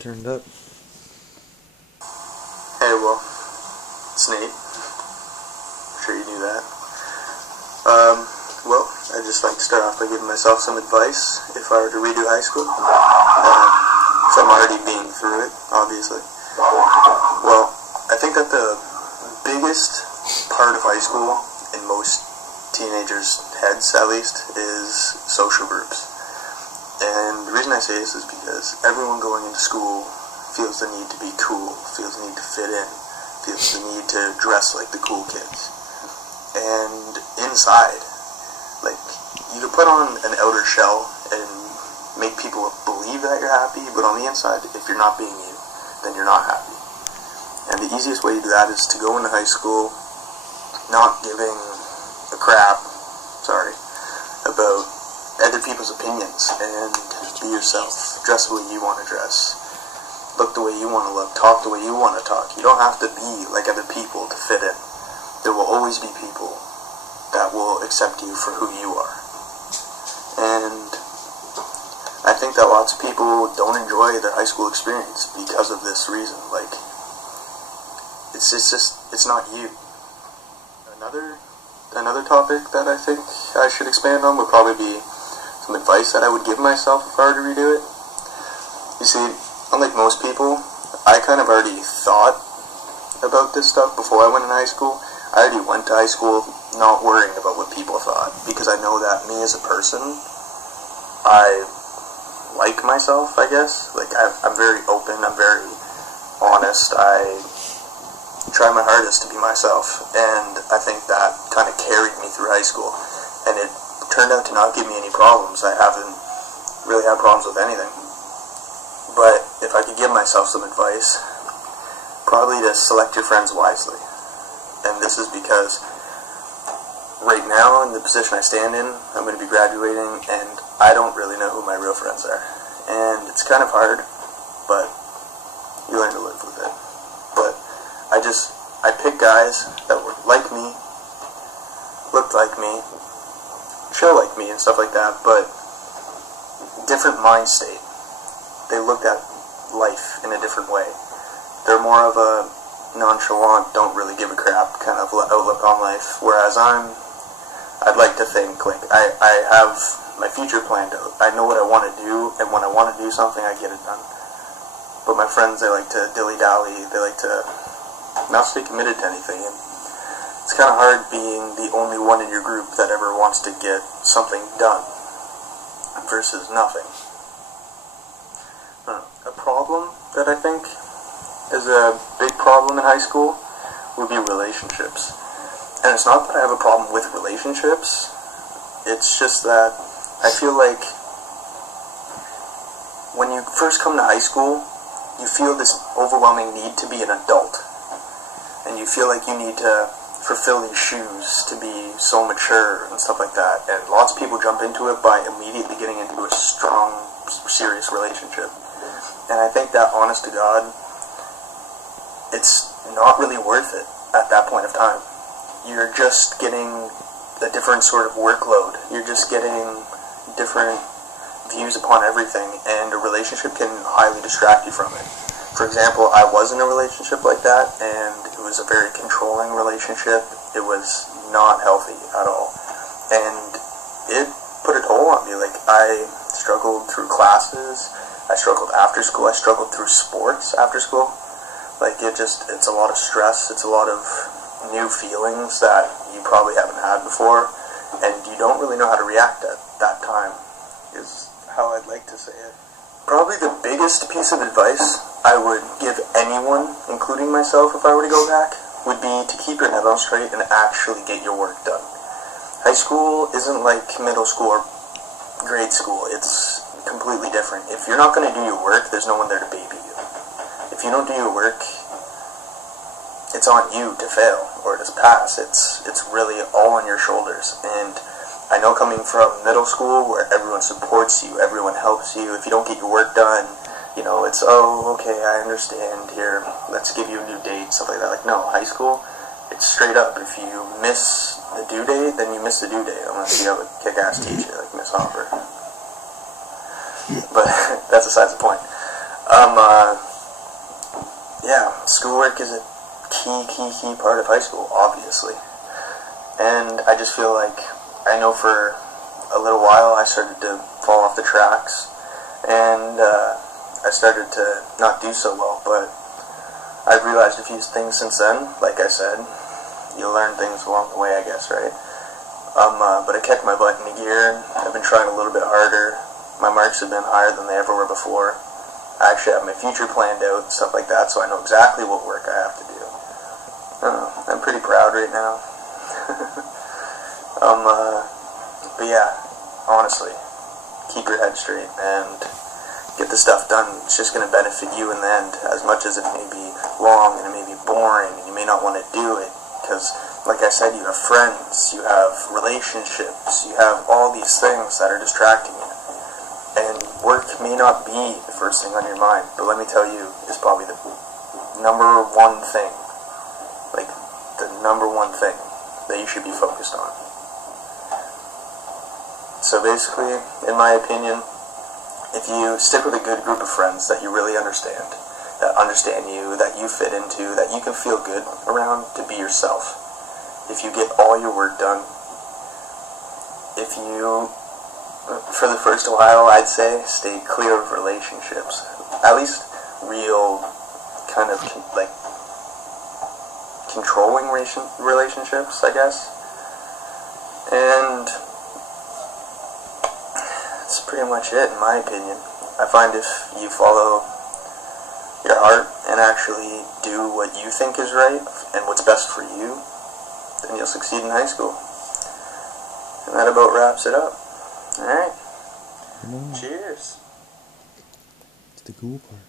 turned up. Hey, well, it's Nate. I'm sure you knew that. Well, I'd just like to start off by giving myself some advice if I were to redo high school. So I'm already being through it, obviously. Well, I think that the biggest part of high school, in most teenagers' heads at least, is social groups. And the reason I say this is because everyone going into school feels the need to be cool, feels the need to fit in, feels the need to dress like the cool kids. And inside, like, you can put on an outer shell and make people believe that you're happy, but on the inside, if you're not being you, then you're not happy. And the easiest way to do that is to go into high school not giving a crap, about other people's opinions, and be yourself. Dress the way you want to dress. Look the way you want to look. Talk the way you want to talk. You don't have to be like other people to fit in. There will always be people that will accept you for who you are. And I think that lots of people don't enjoy their high school experience because of this reason. Like, it's not you. Another topic that I think I should expand on would probably be some advice that I would give myself if I were to redo it. You see, unlike most people, I kind of already thought about this stuff before I went in high school. I already went to high school not worrying about what people thought, because I know that me as a person, I like myself, I guess. Like, I'm very open, I'm very honest, I try my hardest to be myself, and I think that kind of carried me through high school, and it turned out to not give me any problems. I haven't really had problems with anything. But if I could give myself some advice, probably to select your friends wisely. And this is because right now, in the position I stand in, I'm going to be graduating, and I don't really know who my real friends are. And it's kind of hard, but you learn to live with it. But I pick guys that were like me, looked like me, show like me, and stuff like that, but different mind state. They looked at life in a different way. They're more of a nonchalant, don't really give a crap kind of outlook on life, whereas I'd like to think, like, I have my future planned out. I know what I want to do, and when I want to do something, I get it done. But my friends, they like to dilly-dally, they like to not stay committed to anything, and it's kind of hard being the only one in your group that ever wants to get something done versus nothing. A problem that I think is a big problem in high school would be relationships. And it's not that I have a problem with relationships, it's just that I feel like when you first come to high school, you feel this overwhelming need to be an adult. And you feel like you need to fulfill these shoes to be so mature and stuff like that. And lots of people jump into it by immediately getting into a strong, serious relationship. And I think that, honest to God, it's not really worth it at that point of time. You're just getting a different sort of workload. You're just getting different views upon everything, and a relationship can highly distract you from it. For example, I was in a relationship like that, and it was a very controlling relationship. It was not healthy at all. And it put a toll on me. Like, I struggled through classes, I struggled after school, I struggled through sports after school. Like, it's a lot of stress, it's a lot of new feelings that you probably haven't had before, and you don't really know how to react at that time, is how I'd like to say it. Probably the biggest piece of advice I would give anyone, including myself if I were to go back, would be to keep your head on straight and actually get your work done. High school isn't like middle school or grade school. It's completely different. If you're not going to do your work, there's no one there to baby you. If you don't do your work, it's on you to fail or to pass. It's really all on your shoulders. And I know, coming from middle school where everyone supports you, everyone helps you, if you don't get your work done, you know, it's, oh, okay, I understand, here, let's give you a new date, stuff like that. Like, no, high school, it's straight up. If you miss the due date, then you miss the due date, unless you have a kick-ass teacher like Miss Hopper. But that's besides the point. Yeah, schoolwork is a key part of high school, obviously. And I just feel like, I know for a little while I started to fall off the tracks, and I started to not do so well, but I've realized a few things since then. Like I said, you learn things along the way, I guess, right? But I kicked my butt in a gear. I've been trying a little bit harder. My marks have been higher than they ever were before. I actually have my future planned out and stuff like that, so I know exactly what work I have to do. I'm pretty proud right now. But yeah, honestly, keep your head straight and get the stuff done. It's just going to benefit you in the end, as much as it may be long and it may be boring and you may not want to do it, because like I said, you have friends, you have relationships, you have all these things that are distracting you, and work may not be the first thing on your mind, but let me tell you, it's probably the number one thing, like the number one thing that you should be focused on. So basically, in my opinion, if you stick with a good group of friends that you really understand you, that you fit into, that you can feel good around, to be yourself, if you get all your work done, if you, for the first while, I'd say, stay clear of relationships, at least real, kind of, like, controlling relationships, I guess, and that's pretty much it, in my opinion. I find if you follow your heart and actually do what you think is right and what's best for you, then you'll succeed in high school. And that about wraps it up. Alright. Cheers. It's the cool part.